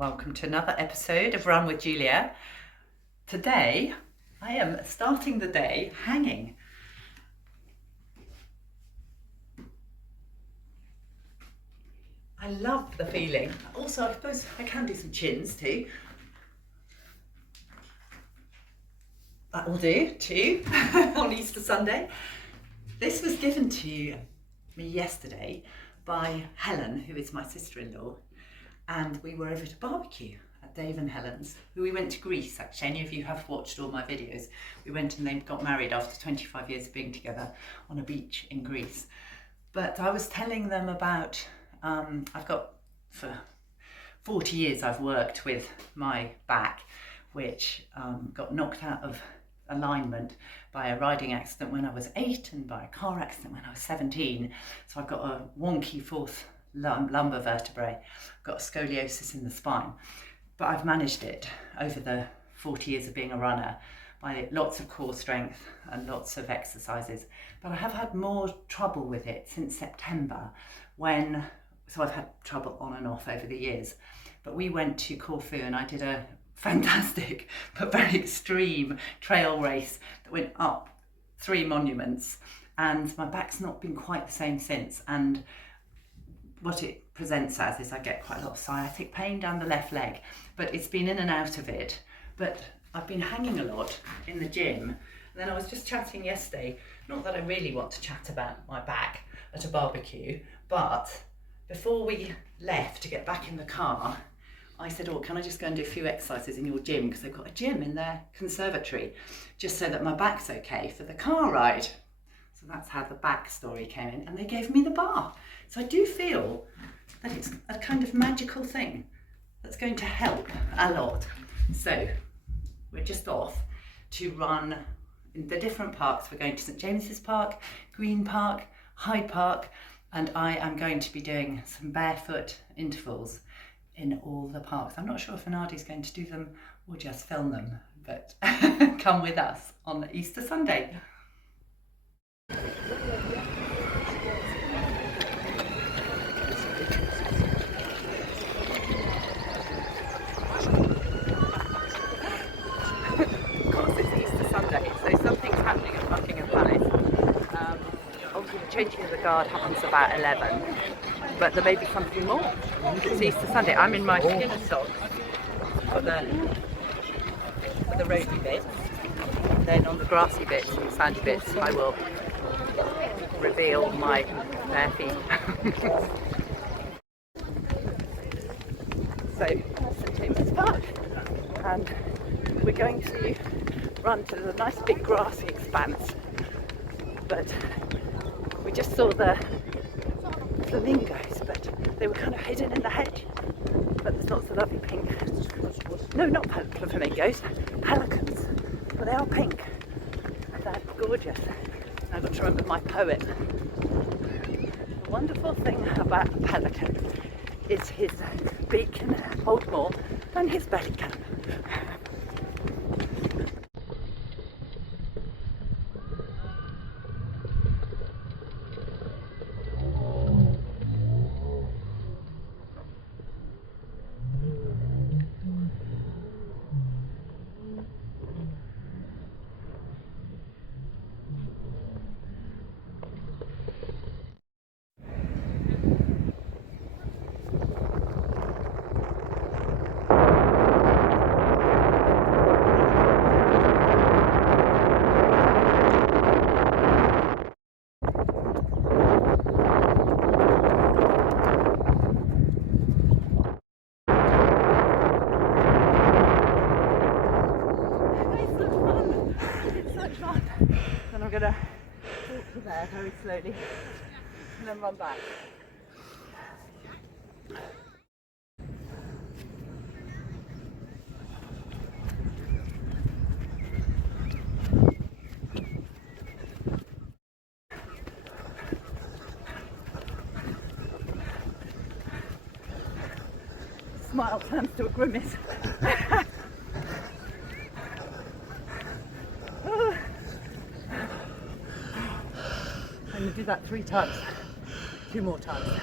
welcome to another episode of Run with Julia. Today I am starting the day hanging. I love the feeling. Also, I suppose I can do some chins too. That will do too on Easter Sunday. This was given to me yesterday by Helen, who is my sister-in-law, and we were over to barbecue at Dave and Helen's, who we went to Greece actually. Any of you have watched all my videos. We went and they got married after 25 years of being together on a beach in Greece. But I was telling them about, I've got, for 40 years I've worked with my back, which got knocked out of alignment by a riding accident when I was 8 and by a car accident when I was 17. So I've got a wonky fourth lumbar vertebrae, got scoliosis in the spine. But I've managed it over the 40 years of being a runner by lots of core strength and lots of exercises. But I have had more trouble with it since September so I've had trouble on and off over the years. But we went to Corfu and I did a fantastic but very extreme trail race that went up 3 monuments, and my back's not been quite the same since. And what it presents as is I get quite a lot of sciatic pain down the left leg, but it's been in and out of it. But I've been hanging a lot in the gym, and then I was just chatting yesterday, not that I really want to chat about my back at a barbecue, but before we left to get back in the car, I said, oh, can I just go and do a few exercises in your gym, because they've got a gym in their conservatory, just so that my back's okay for the car ride. So that's how the back story came in, and they gave me the bar. So I do feel that it's a kind of magical thing that's going to help a lot. So we're just off to run in the different parks. We're going to St James's Park, Green Park, Hyde Park, and I am going to be doing some barefoot intervals in all the parks. I'm not sure if Anadi's going to do them or just film them, but come with us on Easter Sunday. Buckingham Palace. Obviously the changing of the guard happens about 11, but there may be something more. It's Easter Sunday. I'm in my skinner socks for the roady bits, and then on the grassy bits and sandy bits I will reveal my bare feet. So St James's Park, and we're going to run to the nice big grassy expanse, but we just saw the flamingos, but they were kind of hidden in the hedge. But there's lots of lovely pink, no, not flamingos, pelicans, but they are pink and they're gorgeous. And I've got to remember my poem. The wonderful thing about a pelican is his beak can hold more than his belly can. Then I'm going to walk to there very slowly and then run back. Smile turns to a grimace. I'm going to do that 3 times. 2 more times.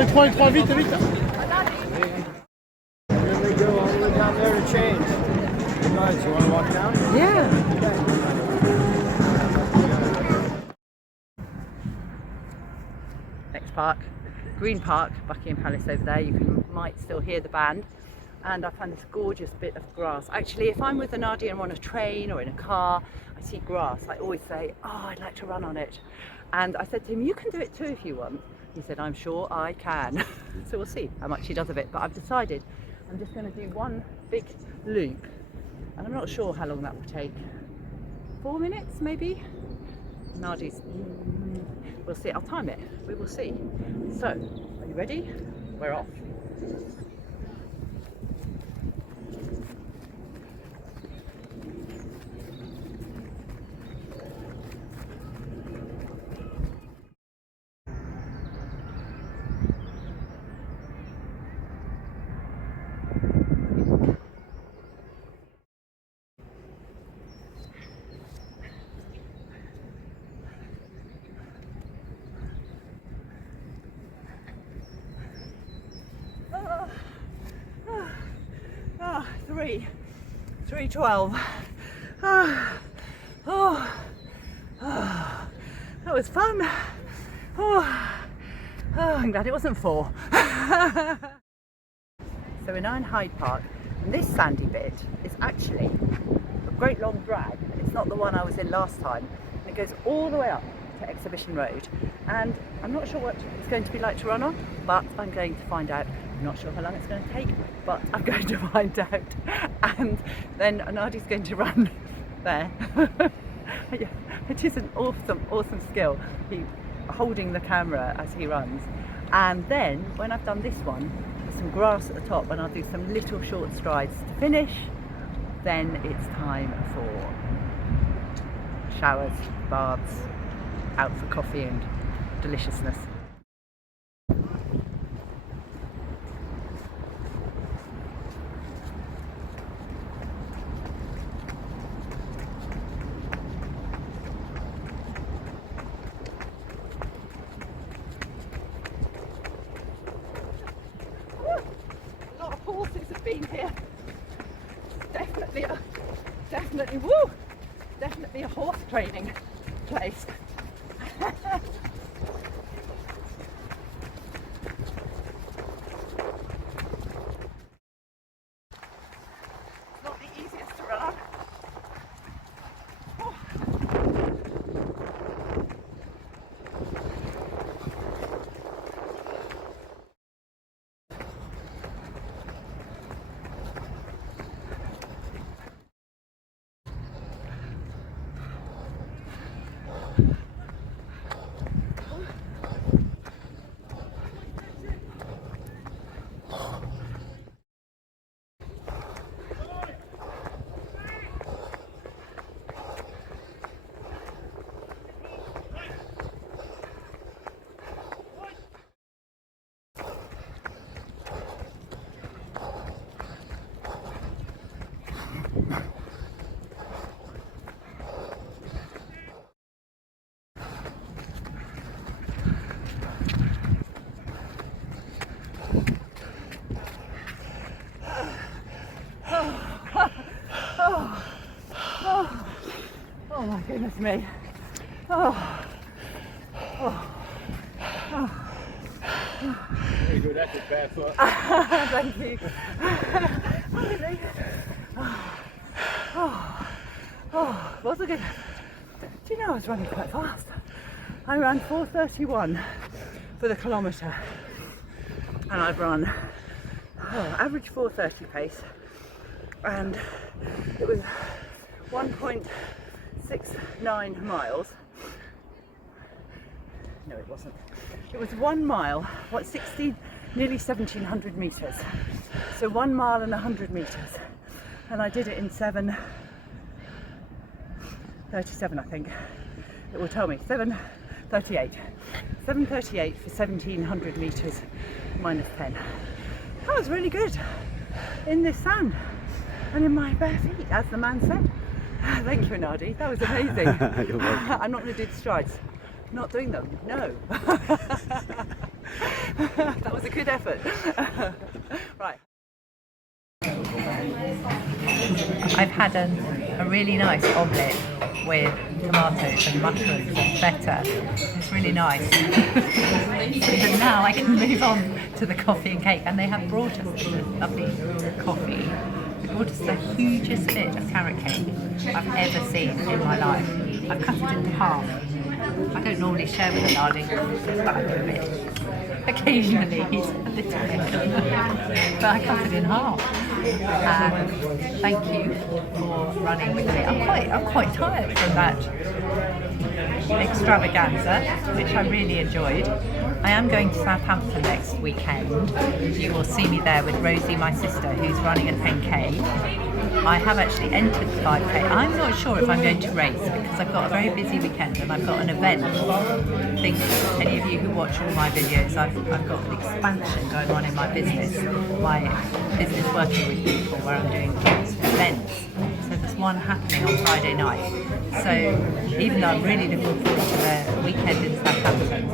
les trois, vite, vite. And then they go all the way down there to change. Guys, you want to walk down? Yeah. Next park, Green Park, Buckingham Palace over there. You might still hear the band. And I found this gorgeous bit of grass. Actually, if I'm with Nadia and on a train or in a car, I see grass, I always say, oh, I'd like to run on it. And I said to him, you can do it too if you want. He said, I'm sure I can. So we'll see how much he does of it. But I've decided I'm just going to do one big loop. And I'm not sure how long that will take. 4 minutes, maybe? Nadi's, we'll see. I'll time it. We will see. So, are you ready? We're off. Oh, 3:12. That was fun. I'm glad it wasn't 4. So we're now in Hyde Park, and this sandy bit is actually a great long drag. It's not the one I was in last time. And it goes all the way up to Exhibition Road, and I'm not sure what it's going to be like to run on, but I'm going to find out. I'm not sure how long it's going to take, but I'm going to find out. And then Nadi's going to run there, which is an awesome skill. He's holding the camera as he runs. And then when I've done this one, there's some grass at the top, and I'll do some little short strides to finish. Then it's time for showers, baths, out for coffee and deliciousness. A lot of horses have been here. Definitely a horse training place. Not the easiest to run. Oh my goodness me. Very good effort, Barefoot. Thank you. Was it good? Do you know I was running quite fast? I ran 4:31 for the kilometre, and I've run average 4:30 pace, and it was 1.69 miles. No, it wasn't. It was 1 mile, nearly 1,700 metres. So 1 mile and 100 metres. And I did it in 7:37, I think. It will tell me, 7:38. 7:38 for 1,700 metres minus 10. That was really good in this sand and in my bare feet, as the man said. Thank you, Nadi. That was amazing. You're welcome. I'm not going to do the strides. Not doing them, no. That was a good effort. Right. I've had a really nice omelette with tomatoes and mushrooms and feta. It's really nice. But now I can move on to the coffee and cake, and they have brought us a lovely coffee. They brought us the hugest bit of carrot cake I've ever seen in my life. I've cut it into half. I don't normally share with the darling, but I do a bit. Occasionally he's a little bit, but I cut it in half. And thank you for running with me. I'm quite tired from that extravaganza, which I really enjoyed. I am going to Southampton next weekend. You will see me there with Rosie, my sister, who's running a 10k. I have actually entered the 5k. I'm not sure if I'm going to race because I've got a very busy weekend and I've got an event. I think any of you who watch all my videos, I've got an expansion going on in my business working with people where I'm doing events. So there's one happening on Friday night. So even though I'm really looking forward to the weekend in Southampton,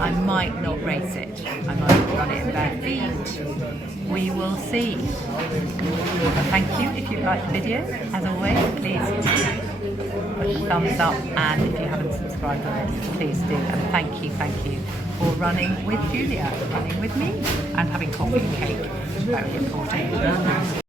I might not race it. I might run it in bare feet. We will see. But thank you if you liked the video. As always, please put a thumbs up, and if you haven't subscribed already, please do. And thank you for running with Julia, running with me, and having coffee and cake. Very important.